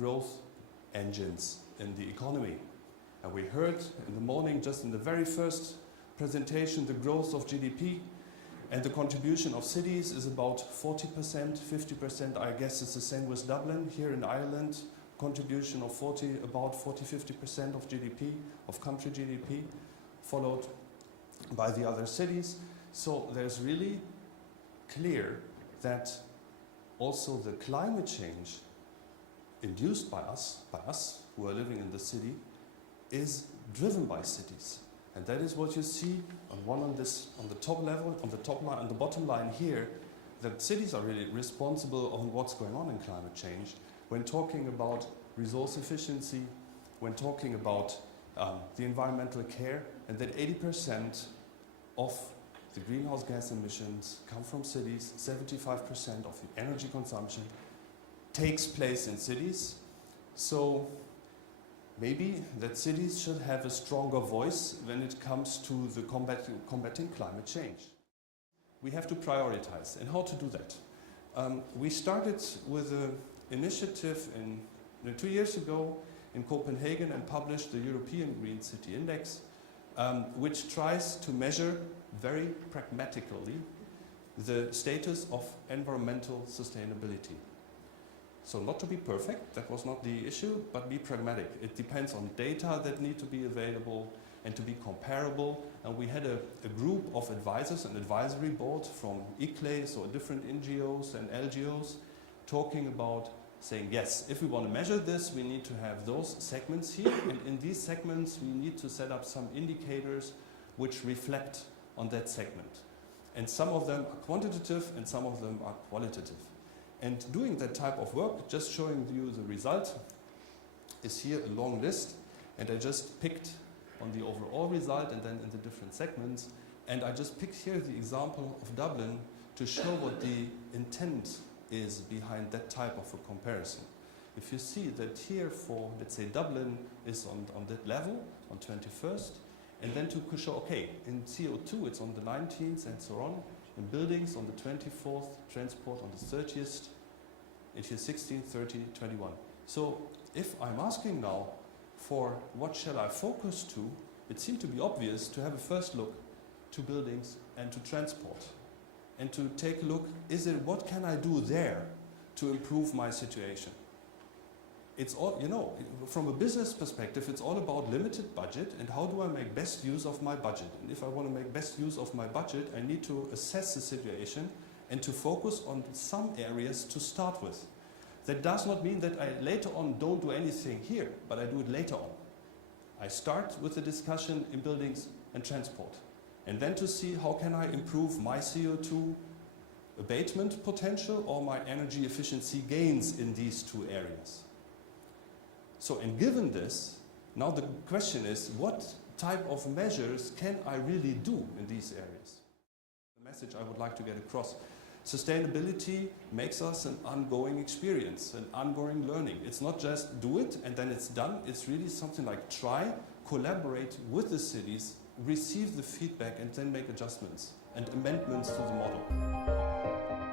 growth engines in the economy. And we heard in the morning, just in the very first presentation, the growth of GDP, and the contribution of cities is about 40%, 50%. I guess it's the same with Dublin here in Ireland. Contribution of about 40–50% of GDP, of country GDP, followed by the other cities. So there's really clear that also the climate change induced by us who are living in the city, is driven by cities. And that is what you see on the top level, on the top line, on the bottom line here, that cities are really responsible on what's going on in climate change. When talking about resource efficiency, when talking about the environmental care, and that 80% of the greenhouse gas emissions come from cities, 75% of the energy consumption takes place in cities. So maybe that cities should have a stronger voice when it comes to the combating climate change. We have to prioritize, and how to do that? We started with an initiative 2 years ago in Copenhagen and published the European Green City Index, which tries to measure very pragmatically the status of environmental sustainability. So not to be perfect, that was not the issue, but be pragmatic. It depends on data that need to be available and to be comparable. And we had a group of advisors, an advisory board from ICLE, so different NGOs and LGOs, talking about saying, yes, if we want to measure this, we need to have those segments here. And in these segments, we need to set up some indicators which reflect on that segment. And some of them are quantitative and some of them are qualitative. And doing that type of work, just showing you the result, is here a long list. And I just picked on the overall result and then in the different segments. And I just picked here the example of Dublin to show what the intent is behind that type of a comparison. If you see that here for, let's say, Dublin is on that level, on 21st, and then to show, okay, in CO2 it's on the 19th and so on, in buildings on the 24th, transport on the 30th, it is 16, 30, 21. So if I'm asking now for what shall I focus to, it seemed to be obvious to have a first look to buildings and to transport. And to take a look, what can I do there to improve my situation? It's all, from a business perspective, it's all about limited budget and how do I make best use of my budget. And if I want to make best use of my budget, I need to assess the situation and to focus on some areas to start with. That does not mean that I later on don't do anything here, but I do it later on. I start with the discussion in buildings and transport. And then to see how can I improve my CO2 abatement potential or my energy efficiency gains in these two areas. So, and given this, now the question is, what type of measures can I really do in these areas? The message I would like to get across. Sustainability makes us an ongoing experience, an ongoing learning. It's not just do it and then it's done. It's really something like try, collaborate with the cities, receive the feedback and then make adjustments and amendments to the model.